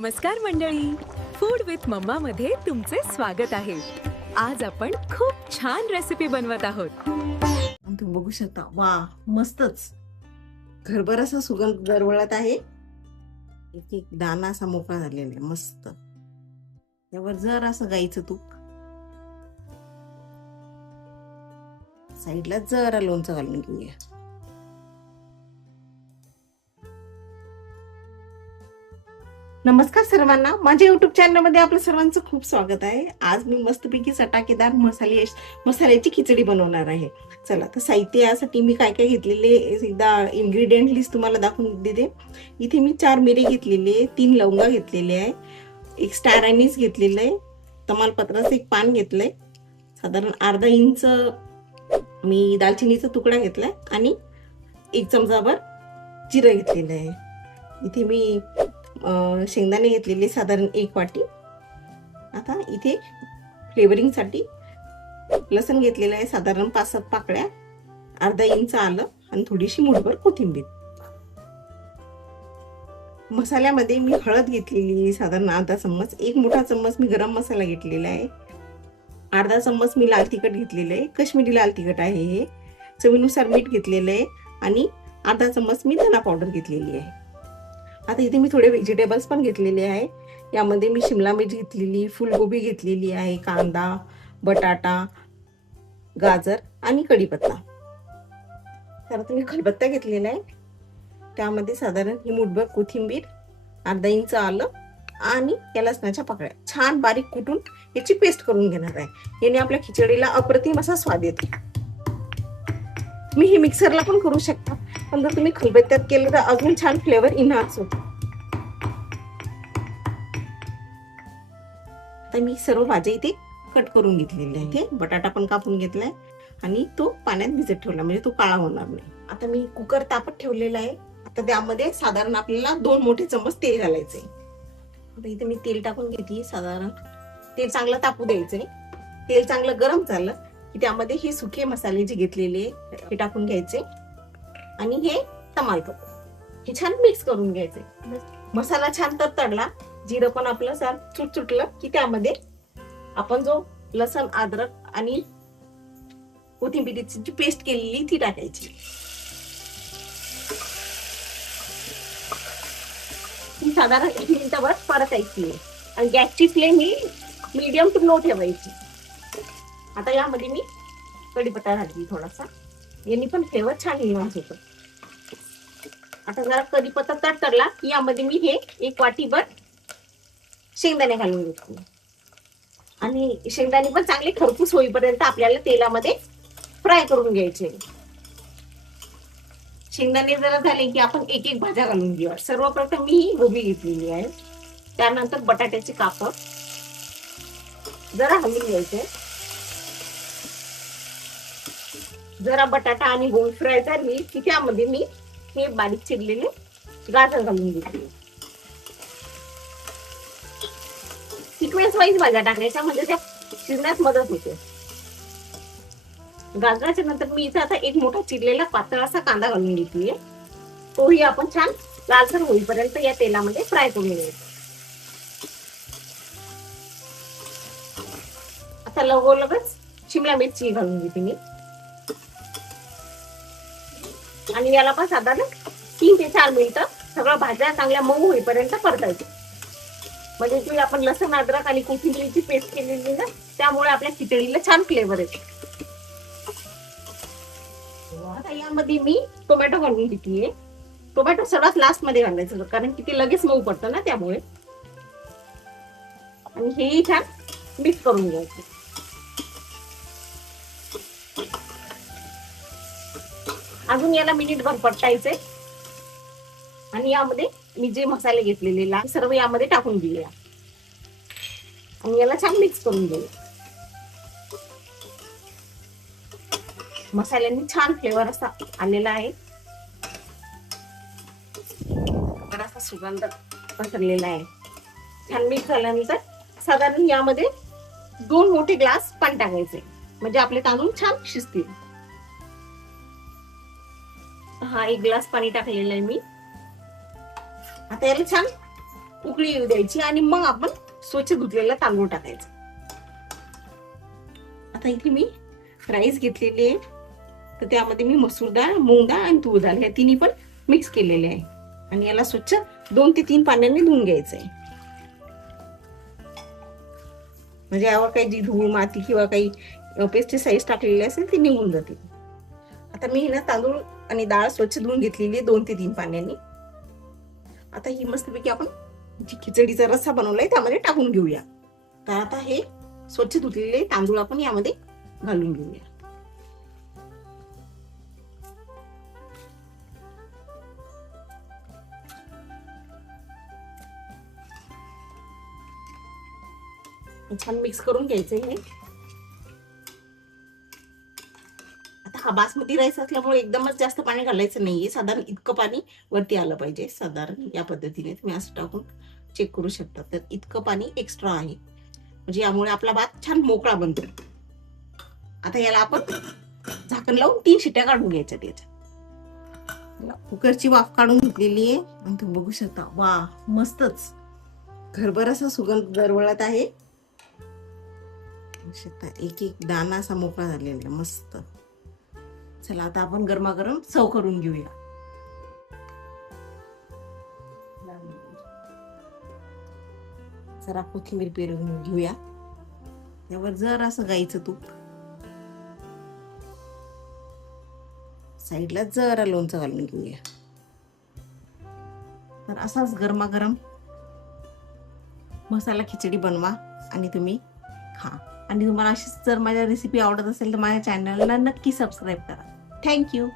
नमस्कार मंडळी, food with mamma मध्ये तुमचे स्वागत आहे. आज आपण खूप छान रेसिपी बनवत आहोत. तुम्ही बघू शकता, वा मस्तच घरभर असा सुगंध दरवळत आहे. एक एक दाना असा मोकळा झालेला आहे मस्त. त्यावर जर असं गाईचं तूप, साईडला जरा लोणचं घालून घेऊया. नमस्कार सर्वांना, माझ्या युट्यूब चॅनल मध्ये आपलं सर्वांचं खूप स्वागत आहे. आज मी मस्तपैकी चटाकेदार मसाल्याची खिचडी बनवणार आहे. चला तर साहित्य यासाठी मी काय काय घेतलेले एकदा इन्ग्रेडियंट लिस्ट तुम्हाला दाखवून देते. इथे मी 4 मिरी घेतलेले, 3 लवंगा घेतलेले आहे, एक स्टार अॅनिस घेतलेलं आहे, तमालपत्राचं एक पान घेतलंय, साधारण अर्धा इंच मी दालचिनीचा तुकडा घेतलाय आणि 1 चमचाभर जिरं घेतलेलं आहे. इथे मी शेंगदाणे घेतलेले साधारण 1 वाटी. आता इथे फ्लेवरिंग साठी लसण घेतलेलं आहे साधारण 5-7 पाकळ्या, अर्धा इंच आलं आणि थोडीशी मुठभर कोथिंबीर. मसाल्यामध्ये मी हळद घेतलेली साधारण अर्धा चम्मच, 1 मोठा चम्मच मी गरम मसाला घेतलेला आहे, अर्धा चम्मच मी लाल तिखट घेतलेलं आहे, काश्मीरी लाल तिखट आहे हे, चवीनुसार मीठ घेतलेलं आहे आणि अर्धा चम्मच मी धना पावडर घेतलेली आहे. आता इथे मी थोडे व्हेजिटेबल्स पण घेतलेले आहे. यामध्ये मी शिमला मिरची घेतलेली, फुलगोबी घेतलेली आहे, कांदा, बटाटा, गाजर आणि कढीपत्ता. तर तुम्ही खलबत्ता घेतलेला आहे, त्यामध्ये साधारण ही मुठभर कोथिंबीर, अर्धा इंच आलं आणि या लसणाच्या पाकळ्या छान बारीक कुटून याची पेस्ट करून घेणार आहे. याने आपल्या खिचडीला अप्रतिम असा स्वाद येतो. तुम्ही हे मिक्सरला पण करू शकता, पण जर तुम्ही खलबत्त्यात केलं तर अजून छान फ्लेवर इन्हान्स होतो. आता मी सर्व भाज्या इथे कट करून घेतलेल्या आहे. इथे बटाटा पण कापून घेतलाय आणि तो पाण्यात भिजत ठेवला, म्हणजे तो काळा होणार नाही. आता मी कुकर तापत ठेवलेला आहे. आता त्यामध्ये साधारण आपल्याला 2 मोठे चम्मच तेल घालायचंय. आता इथे मी तेल टाकून घेतली. साधारण तेल चांगलं तापू द्यायचंय. तेल चांगलं गरम झालं की त्यामध्ये हे सुके मसाले जे घेतलेले हे टाकून घ्यायचे आणि हे तमालपत्र हे छान मिक्स करून घ्यायचे. मसाला छान तडतडला, जिरं पण आपलं सुटलं की त्यामध्ये आपण जो लसण, अद्रक आणि कोथिंबीरची जी पेस्ट केलेली ती टाकायची. ती साधारण 1 मिनिटभर परतायची आणि गॅसची फ्लेम ही मीडियम टू लो ठेवायची. आता यामध्ये मी कढीपत्ता घातली थोडासा, यांनी पण फ्लेवर छान इन्हान्स होतो. आता जरा कढीपत्ता तडतडला की यामध्ये मी हे 1 वाटीभर शेंगदाणे घालून घेतले आणि शेंगदाणे पण चांगले खरपूस होईपर्यंत आपल्याला तेलामध्ये फ्राय करून घ्यायचे. शेंगदाणे जरा झाले की आपण एक एक भाज्या घालून घेऊया. सर्वप्रथम मी ही गोबी घेतलेली आहे, त्यानंतर बटाट्याचे काप जरा हलवून घ्यायचे. जरा बटाटा आणि गोबी फ्राय झाली की त्यामध्ये मी हे बारीक चिरलेले गाजर घालून घेतले. सिक्वेन्स वाईज भाज्या टाकायच्या, म्हणजे त्या शिजण्यास मदत होते. गाजराच्या नंतर मी इथे आता 1 मोठा चिरलेला पातळ असा कांदा घालून घेतलीये. तोही आपण छान लालसर होईपर्यंत या तेलामध्ये फ्राय करून घ्यायचा. आता लगोलगच शिमला मिरची घालून घेते मी आणि याला पण साधारण 3 ते 4 मिनिटं सगळ्या भाज्या चांगल्या मऊ होईपर्यंत परतायचं. म्हणजे जी आपण लसण, अद्रक आणि कोथिंबीरची पेस्ट केलेली ना, त्यामुळे आपल्या खिचडीला छान फ्लेवर येतो. आता यामध्ये मी टोमॅटो घालून घेतलीये. टोमॅटो सर्वात लास्ट मध्ये घालायचं, कारण की ते लगेच मऊ पडतं ना त्यामुळे. आणि हेही छान मिक्स करून घ्यायचं. अजून याला मिनिटभर परतायचंय आणि यामध्ये मी जे मसाले घेतलेले सर्व यामध्ये टाकून दिले आणि याला छान मिक्स करून घेऊया. मसाल्यांनी छान फ्लेवर असा आलेला आहे, बराचसा सुगंध पसरलेला आहे. छान मिक्स झाल्यानंतर साधारण यामध्ये 2 मोठे ग्लास पाणी टाकायचे, म्हणजे आपले तांदूळ छान शिजतील. हा 1 ग्लास पाणी टाकलेलं आहे मी. आता याला छान उकळी येऊ द्यायची आणि मग आपण स्वच्छ धुतलेला तांदूळ टाकायचा. आता इथे मी राईस घेतलेले आहे, तर त्यामध्ये मी मसूर डाळ, मूग डाळ आणि तूर डाळ हे तिन्ही पण मिक्स केलेले आहे आणि याला स्वच्छ 2 ते 3 पाण्याने धुवून घ्यायचं आहे. म्हणजे यावर काही जी धूळ माती किंवा काही पेस्टिसाइड्स टाकलेले असेल ते निघून जातील. आता मी ना तांदूळ आणि डाळ स्वच्छ धुवून घेतलेली आहे 2 ते 3 पाण्याने. आता ही मस्तपैकी आपण जी खिचडीचा रस्सा बनवलाय त्यामध्ये टाकून घेऊया. तर आता हे स्वच्छ धुतलेले तांदूळ आपण यामध्ये घालून घेऊया. छान मिक्स करून घ्यायचं हे. आता हा बासमती राईस असल्यामुळे एकदमच जास्त पाणी घालायचं नाहीये, साधारण इतकं पाणी वरती आलं पाहिजे. साधारण या पद्धतीने तुम्ही असं टाकून चेक करू शकता. तर इतकं पाणी एक्स्ट्रा आहे, म्हणजे यामुळे आपला भात छान मोकळा बनतो. आता याला आपण झाकण लावून 3 शिट्ट्या काढून घ्यायच्या त्याच्या. कुकरची वाफ काढून घेतलेली आहे आणि तुम्ही बघू शकता, वा मस्तच घरभर असा सुगंध दरवळत आहे. एक एक दाणा असा मोकळा झालेला आहे मस्त. चला आता आपण गरमागरम सर्व करून घेऊया. जरा कोथिंबीर पेरून घेऊया, त्यावर जर असं गाईचं तूप, साईडला जरा लोणचं घालून घेऊया. तर असाच गरमागरम मसाला खिचडी बनवा आणि तुम्ही खा. आणि तुम्हाला अशीच जर माझ्या रेसिपी आवडत असेल तर माझ्या चॅनलला नक्की सबस्क्राईब करा. थँक्यू.